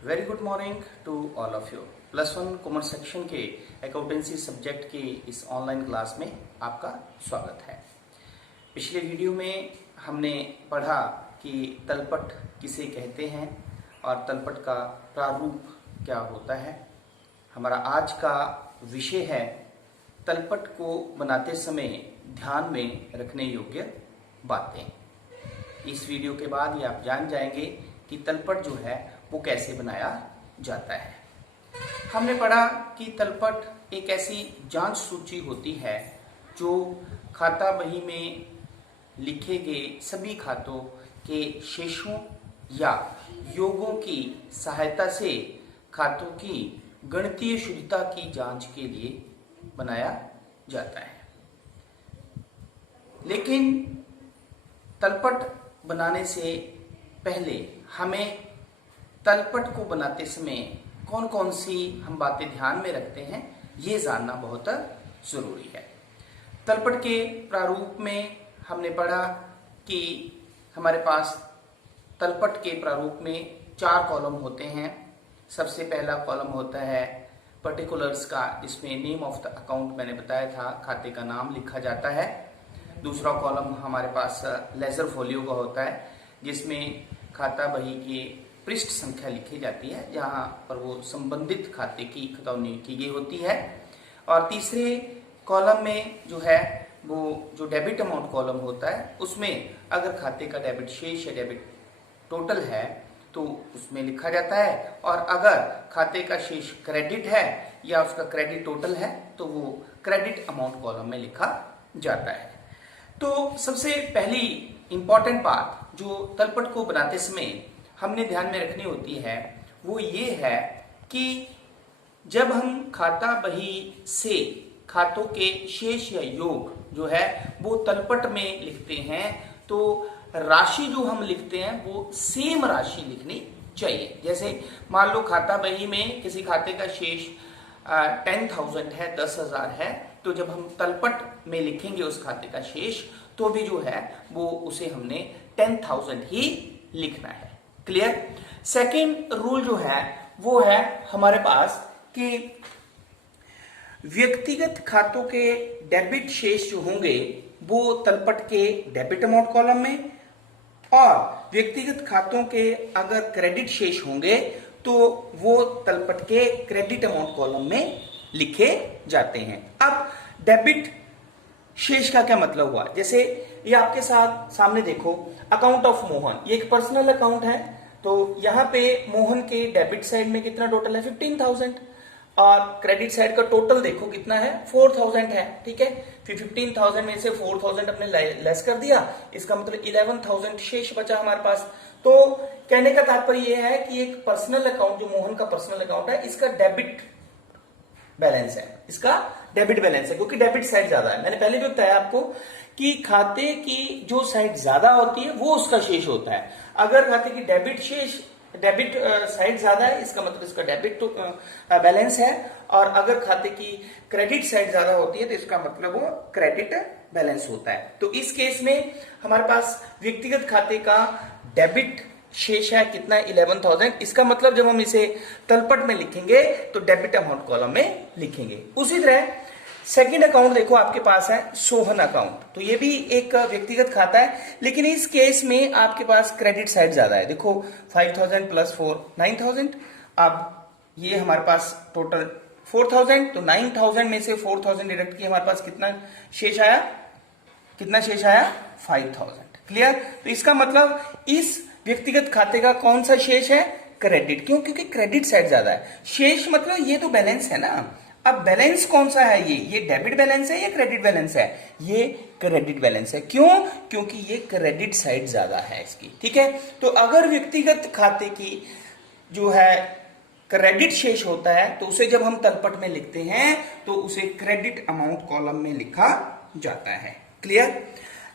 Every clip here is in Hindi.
Very good morning to all of you. Plus one commerce section के अकाउंटेंसी सब्जेक्ट की इस ऑनलाइन क्लास में आपका स्वागत है। पिछले वीडियो में हमने पढ़ा कि तलपट किसे कहते हैं और तलपट का प्रारूप क्या होता है। हमारा आज का विषय है तलपट को बनाते समय ध्यान में रखने योग्य बातें। इस वीडियो के बाद ये आप जान जाएंगे कि तलपट जो है वो कैसे बनाया जाता है। हमने पढ़ा कि तलपट एक ऐसी जांच सूची होती है जो खाता बही में लिखे गए सभी खातों के शेषों या योगों की सहायता से खातों की गणितीय शुद्धता की जांच के लिए बनाया जाता है। लेकिन तलपट बनाने से पहले हमें तलपट को बनाते समय कौन कौन सी हम बातें ध्यान में रखते हैं ये जानना बहुत जरूरी है। तलपट के प्रारूप में हमने पढ़ा कि हमारे पास तलपट के प्रारूप में 4 कॉलम होते हैं। सबसे पहला कॉलम होता है पर्टिकुलर्स का, जिसमें नेम ऑफ द अकाउंट मैंने बताया था, खाते का नाम लिखा जाता है। दूसरा कॉलम हमारे पास लेजर फोलियो का होता है, जिसमें खाता बही की पृष्ठ संख्या लिखी जाती है, जहां पर वो संबंधित खाते की खतौनी की गई होती है। और तीसरे कॉलम में जो है वो जो डेबिट अमाउंट कॉलम होता है, उसमें अगर खाते का डेबिट शेष या डेबिट टोटल है तो उसमें लिखा जाता है, और अगर खाते का शेष क्रेडिट है या उसका क्रेडिट टोटल है तो वो क्रेडिट अमाउंट कॉलम में लिखा जाता है। तो सबसे पहली इंपॉर्टेंट बात जो तलपट को बनाते समय हमने ध्यान में रखनी होती है वो ये है कि जब हम खाता बही से खातों के शेष या योग जो है वो तलपट में लिखते हैं तो राशि जो हम लिखते हैं वो सेम राशि लिखनी चाहिए। जैसे मान लो खाता बही में किसी खाते का शेष 10,000 है, 10,000 है, तो जब हम तलपट में लिखेंगे उस खाते का शेष तो भी जो है वो उसे हमने 10,000 ही लिखना है। क्लियर। सेकंड रूल जो है वो है हमारे पास कि व्यक्तिगत खातों के डेबिट शेष जो होंगे वो तलपट के डेबिट अमाउंट कॉलम में, और व्यक्तिगत खातों के अगर क्रेडिट शेष होंगे तो वो तलपट के क्रेडिट अमाउंट कॉलम में लिखे जाते हैं। अब डेबिट शेष का क्या मतलब हुआ? जैसे ये आपके साथ सामने देखो, अकाउंट ऑफ मोहन, ये एक पर्सनल अकाउंट है, तो यहां पे मोहन के डेबिट साइड में कितना टोटल है 15,000, और क्रेडिट साइड का टोटल देखो कितना है 4,000 है। ठीक है, फिर 15,000 में से 4,000 अपने लेस कर दिया, इसका मतलब 11,000 शेष बचा हमारे पास। तो कहने का तात्पर्य यह है कि एक पर्सनल अकाउंट जो मोहन का पर्सनल अकाउंट है, इसका डेबिट बैलेंस है, इसका डेबिट बैलेंस है, क्योंकि डेबिट साइड ज्यादा है। मैंने पहले भी बताया आपको कि खाते की जो साइड ज्यादा होती है वो उसका शेष होता है। अगर खाते की डेबिट साइड ज्यादा है, इसका मतलब इसका डेबिट तो बैलेंस है, और अगर खाते की क्रेडिट साइड ज्यादा होती है तो इसका मतलब वो क्रेडिट बैलेंस होता है। तो इस केस में हमारे पास व्यक्तिगत खाते का डेबिट शेष है कितना, 11,000। इसका मतलब जब हम इसे तलपट में लिखेंगे तो डेबिट अमाउंट कॉलम में लिखेंगे। उसी तरह सेकंड अकाउंट देखो आपके पास है सोहन अकाउंट, तो ये भी एक व्यक्तिगत खाता है, लेकिन इस केस में आपके पास क्रेडिट साइड ज्यादा है। देखो 5,000 प्लस 4 9,000। अब ये हमारे पास टोटल 4,000, तो 9,000 में से 4,000 डिडक्ट किया, हमारे पास कितना शेष आया, 5,000। क्लियर। तो इसका मतलब इस व्यक्तिगत खाते का कौन सा शेष है, क्रेडिट। क्यों? क्योंकि क्रेडिट साइड ज्यादा है। शेष मतलब ये तो बैलेंस है ना। अब बैलेंस कौन सा है, ये डेबिट बैलेंस है या क्रेडिट बैलेंस है? ये क्रेडिट बैलेंस है। क्यों? क्योंकि ये क्रेडिट साइड ज्यादा है इसकी। ठीक है, तो अगर व्यक्तिगत खाते की जो है क्रेडिट शेष होता है तो उसे जब हम तलपट में लिखते हैं तो उसे क्रेडिट अमाउंट कॉलम में लिखा जाता है। क्लियर।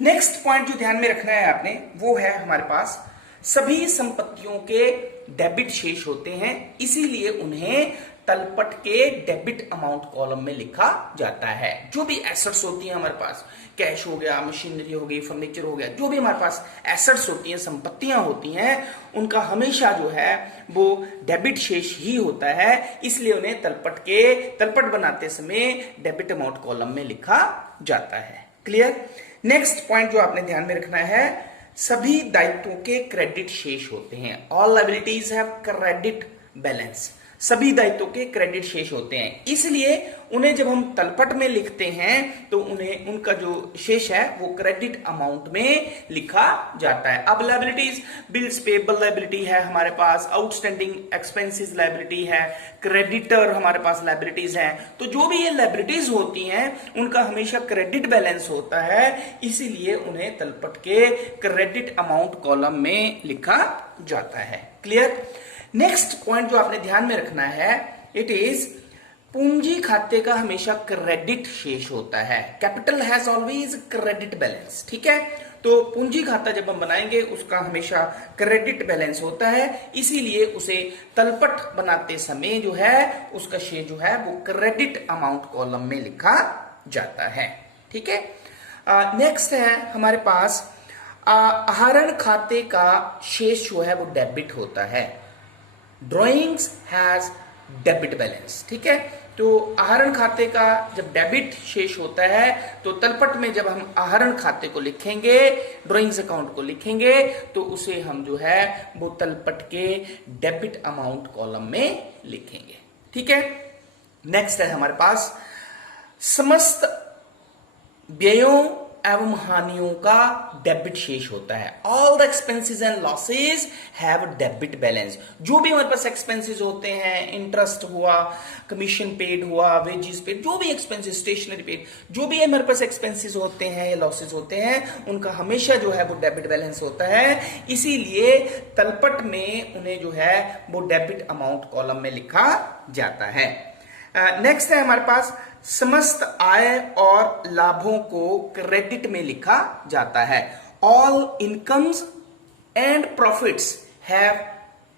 नेक्स्ट पॉइंट जो ध्यान में रखना है आपने वो है हमारे पास सभी संपत्तियों के डेबिट शेष होते हैं, इसीलिए उन्हें तलपट के डेबिट अमाउंट कॉलम में लिखा जाता है। जो भी एसेट्स होती हैं हमारे पास, कैश हो गया, मशीनरी हो गई, फर्नीचर हो गया, जो भी हमारे पास एसेट्स होती हैं, संपत्तियां होती हैं, उनका हमेशा जो है वो डेबिट शेष ही होता है, इसलिए उन्हें तलपट बनाते समय डेबिट अमाउंट कॉलम में लिखा जाता है। क्लियर। नेक्स्ट पॉइंट जो आपने ध्यान में रखना है, सभी दायित्वों के क्रेडिट शेष होते हैं। All liabilities have credit balance. सभी दायित्वों के क्रेडिट शेष होते हैं, इसलिए उन्हें जब हम तलपट में लिखते हैं तो उन्हें उनका जो शेष है वो क्रेडिट अमाउंट में लिखा जाता है। अब लायबिलिटीज, बिल्स पेबल लायबिलिटी है हमारे पास, आउटस्टैंडिंग एक्सपेंसेस लायबिलिटी है, क्रेडिटर हमारे पास लायबिलिटीज है। तो जो भी ये लायबिलिटीज होती हैं उनका हमेशा क्रेडिट बैलेंस होता है, इसीलिए उन्हें तलपट के क्रेडिट अमाउंट कॉलम में लिखा जाता है। क्लियर। नेक्स्ट पॉइंट जो आपने ध्यान में रखना है, इट इज पूंजी खाते का हमेशा क्रेडिट शेष होता है। Capital has always credit balance. ठीक है, तो पूंजी खाता जब हम बनाएंगे उसका हमेशा क्रेडिट बैलेंस होता है, इसीलिए उसे तलपट बनाते समय जो है उसका शेष जो है वो क्रेडिट अमाउंट कॉलम में लिखा जाता है। ठीक है। नेक्स्ट है हमारे पास आहरण खाते का शेष जो है वो डेबिट होता है। Drawings has debit balance. ठीक है, तो आहरण खाते का जब डेबिट शेष होता है तो तलपट में जब हम आहरण खाते को लिखेंगे, ड्रॉइंग्स अकाउंट को लिखेंगे, तो उसे हम जो है वो तलपट के डेबिट अमाउंट कॉलम में लिखेंगे। ठीक है। नेक्स्ट है हमारे पास समस्त व्ययों एवं हानियों का डेबिट शेष होता है। All the expenses and losses have debit balance. जो भी हमारे पास एक्सपेंसेस होते हैं, इंटरेस्ट हुआ, कमीशन पेड हुआ, वेजेस पेड, जो भी एक्सपेंसेस, स्टेशनरी पेड, जो भी हमारे पास एक्सपेंसेस होते हैं या लॉसेस होते हैं, उनका हमेशा जो है वो डेबिट बैलेंस होता है, इसीलिए तलपट में उन्हें जो है वो डेबिट अमाउंट कॉलम में लिखा जाता है। नेक्स्ट है हमारे पास समस्त आय और लाभों को क्रेडिट में लिखा जाता है। All incomes and profits have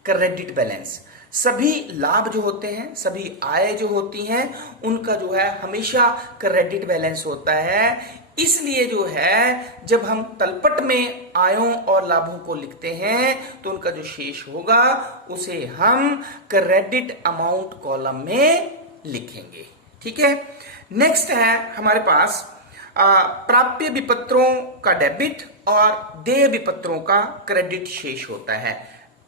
credit balance. सभी लाभ जो होते हैं, सभी आय जो होती हैं, उनका जो है हमेशा क्रेडिट बैलेंस होता है, इसलिए जो है जब हम तलपट में आयों और लाभों को लिखते हैं तो उनका जो शेष होगा उसे हम क्रेडिट अमाउंट कॉलम में लिखेंगे। ठीक है। नेक्स्ट है हमारे पास प्राप्य विपत्रों का डेबिट और देय विपत्रों का क्रेडिट शेष होता है।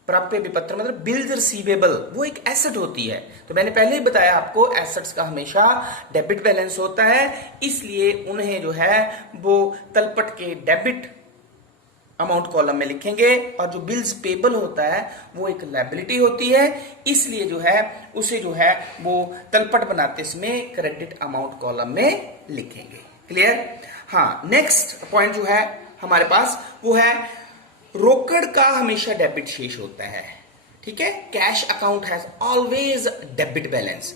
प्राप्य विपत्र मतलब बिल्स रिसीवेबल, वो एक एसेट होती है, तो मैंने पहले ही बताया आपको एसेट्स का हमेशा डेबिट बैलेंस होता है, इसलिए उन्हें जो है वो तलपट के डेबिट अमाउंट कॉलम में लिखेंगे। और जो बिल्स पेबल होता है वो एक लायबिलिटी होती है, इसलिए जो है उसे जो है वो तलपट बनाते समय क्रेडिट अमाउंट कॉलम में लिखेंगे। क्लियर। हाँ, नेक्स्ट पॉइंट जो है हमारे पास वो है रोकड़ का हमेशा डेबिट शेष होता है। ठीक है, cash account has always debit balance.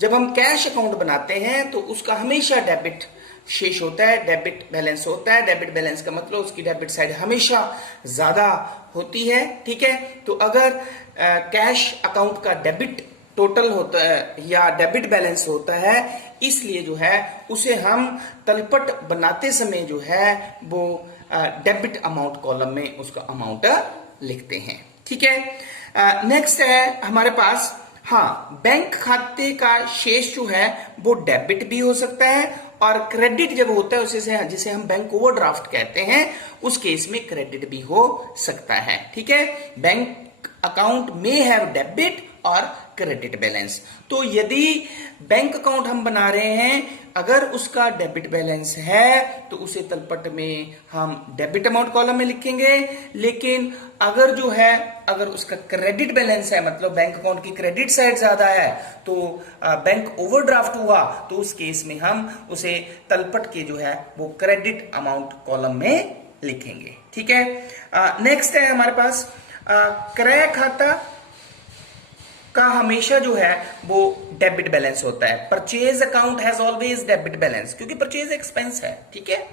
जब हम कैश अकाउंट बनाते हैं तो उसका हमेशा डेबिट शेष होता है, डेबिट बैलेंस होता है। डेबिट बैलेंस का मतलब उसकी डेबिट साइड हमेशा ज्यादा होती है। ठीक है, तो अगर कैश अकाउंट का डेबिट टोटल होता है या डेबिट बैलेंस होता है, इसलिए जो है उसे हम तलपट बनाते समय जो है वो डेबिट अमाउंट कॉलम में उसका अमाउंट लिखते हैं। ठीक है। नेक्स्ट है हमारे पास, हाँ, बैंक खाते का शेष जो है वो डेबिट भी हो सकता है और क्रेडिट जब होता है उसे जिसे हम बैंक ओवरड्राफ्ट कहते हैं, उस केस में क्रेडिट भी हो सकता है। ठीक है, बैंक अकाउंट में हैव डेबिट और क्रेडिट बैलेंस। तो यदि बैंक अकाउंट हम बना रहे हैं, अगर उसका डेबिट बैलेंस है तो उसे तलपट में हम डेबिट अमाउंट कॉलम में लिखेंगे, लेकिन अगर जो है अगर उसका क्रेडिट बैलेंस है, मतलब बैंक अकाउंट की क्रेडिट साइड ज्यादा है, तो बैंक ओवरड्राफ्ट हुआ, तो उस केस में हम उसे तलपट के जो है वो क्रेडिट अमाउंट कॉलम में लिखेंगे। ठीक है। नेक्स्ट है हमारे पास क्रय खाता का हमेशा जो है वो डेबिट बैलेंस होता है। Purchase account has always debit balance, क्योंकि परचेज एक्सपेंस है, ठीक है।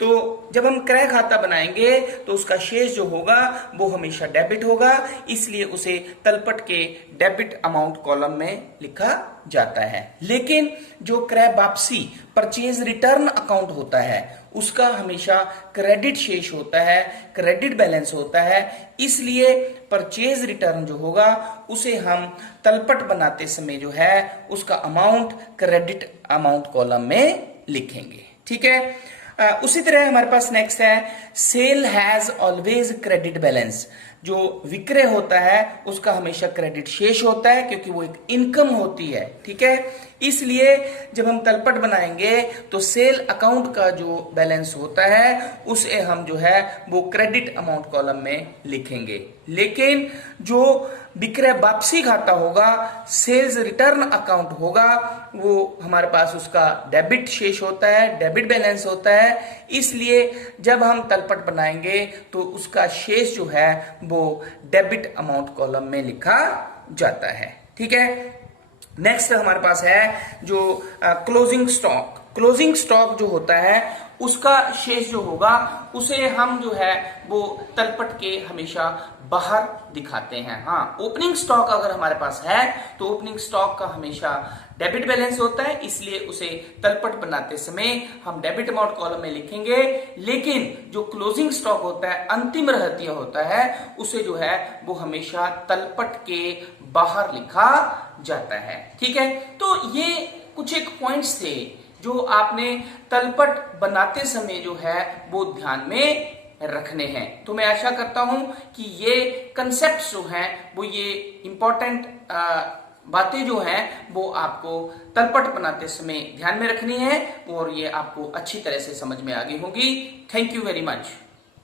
तो जब हम क्रय खाता बनाएंगे तो उसका शेष जो होगा वो हमेशा डेबिट होगा, इसलिए उसे तलपट के डेबिट अमाउंट कॉलम में लिखा जाता है। लेकिन जो क्रय वापसी परचेज रिटर्न अकाउंट होता है उसका हमेशा क्रेडिट शेष होता है, क्रेडिट बैलेंस होता है, इसलिए परचेज रिटर्न जो होगा उसे हम तलपट बनाते समय जो है उसका अमाउंट क्रेडिट अमाउंट कॉलम में लिखेंगे, ठीक है। उसी तरह हमारे पास नेक्स्ट है sale has always credit balance. जो विक्रय होता है उसका हमेशा क्रेडिट शेष होता है, क्योंकि वो एक इनकम होती है, ठीक है। इसलिए जब हम तलपट बनाएंगे तो सेल अकाउंट का जो बैलेंस होता है उसे हम जो है वो क्रेडिट अमाउंट कॉलम में लिखेंगे। लेकिन जो विक्रय वापसी खाता होगा, सेल्स रिटर्न अकाउंट होगा, वो हमारे पास उसका डेबिट शेष होता है, डेबिट बैलेंस होता है, इसलिए जब हम तलपट बनाएंगे तो उसका शेष जो है वो डेबिट अमाउंट कॉलम में लिखा जाता है, ठीक है। नेक्स्ट हमारे पास है जो क्लोजिंग स्टॉक। क्लोजिंग स्टॉक जो होता है उसका शेष जो होगा उसे हम जो है वो तलपट के हमेशा बाहर दिखाते हैं। हाँ, ओपनिंग स्टॉक अगर हमारे पास है तो ओपनिंग स्टॉक का हमेशा डेबिट बैलेंस होता है, इसलिए उसे तलपट बनाते समय हम डेबिट अमाउंट कॉलम में लिखेंगे। लेकिन जो क्लोजिंग स्टॉक होता है, अंतिम रहतिया होता है, उसे जो है वो हमेशा तलपट के बाहर लिखा जाता है, ठीक है। तो ये कुछ एक पॉइंट्स थे जो आपने तलपट बनाते समय जो है वो ध्यान में रखने हैं। तो मैं आशा करता हूं कि ये कंसेप्ट जो हैं वो ये इंपॉर्टेंट बातें जो हैं वो आपको तलपट बनाते समय ध्यान में रखनी है और ये आपको अच्छी तरह से समझ में आ गई होंगी। Thank you very much.